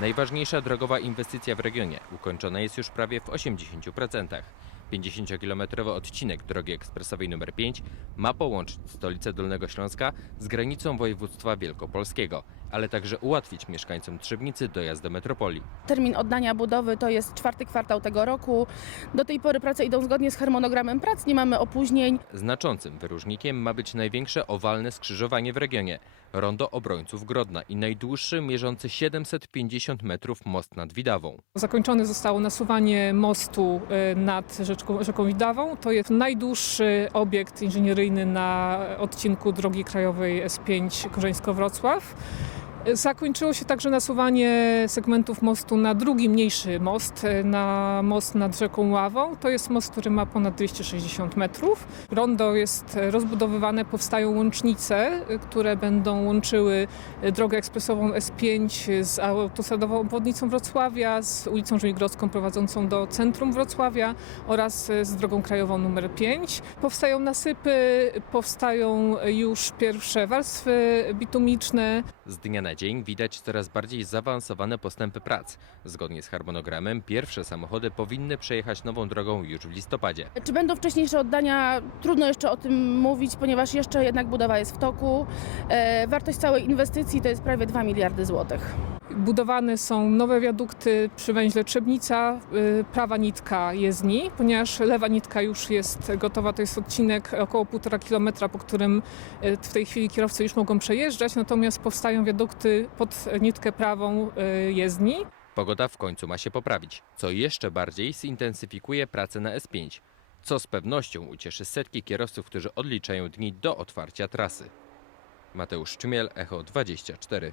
Najważniejsza drogowa inwestycja w regionie ukończona jest już prawie w 80%. 50-kilometrowy odcinek drogi ekspresowej nr 5 ma połączyć stolicę Dolnego Śląska z granicą województwa wielkopolskiego, ale także ułatwić mieszkańcom Trzebnicy dojazd do metropolii. Termin oddania budowy to jest czwarty kwartał tego roku. Do tej pory prace idą zgodnie z harmonogramem prac, nie mamy opóźnień. Znaczącym wyróżnikiem ma być największe owalne skrzyżowanie w regionie rondo obrońców Grodna i najdłuższy mierzący 750 metrów most nad Widawą. Zakończone zostało nasuwanie mostu e, nad rzeczką, rzeką Widawą. To jest najdłuższy obiekt inżynieryjny na odcinku drogi krajowej S5 Korzeńsko-Wrocław. Zakończyło się także nasuwanie segmentów mostu na drugi mniejszy most, e, na most nad rzeką Ławą. To jest most, który ma ponad 260 metrów. Rondo jest e, rozbudowywane, powstają łącznice, e, które będą łączyły drogę ekspresową S5 z autostradową obwodnicą Wrocławia, z ulicą Żmigrodzką prowadzącą do centrum Wrocławia oraz z drogą krajową numer 5. Powstają nasypy, powstają już pierwsze warstwy bitumiczne, Z dnia na dzień widać coraz bardziej zaawansowane postępy prac. Zgodnie z harmonogramem pierwsze samochody powinny przejechać nową drogą już w listopadzie. Czy będą wcześniejsze oddania? Trudno jeszcze o tym mówić, ponieważ jeszcze jednak budowa jest w toku. E, wartość całej inwestycji to jest prawie 2 miliardy złotych. Budowane są nowe wiadukty przy węźle Trzebnica, y, prawa nitka jezdni, ponieważ lewa nitka już jest gotowa, to jest odcinek około półtora kilometra, po którym y, w tej chwili kierowcy już mogą przejeżdżać, natomiast powstają wiadukty pod nitkę prawą y, jezdni. Pogoda w końcu ma się poprawić, co jeszcze bardziej zintensyfikuje pracę na S5, co z pewnością ucieszy setki kierowców, którzy odliczają dni do otwarcia trasy. Mateusz Czymiel, Echo 24.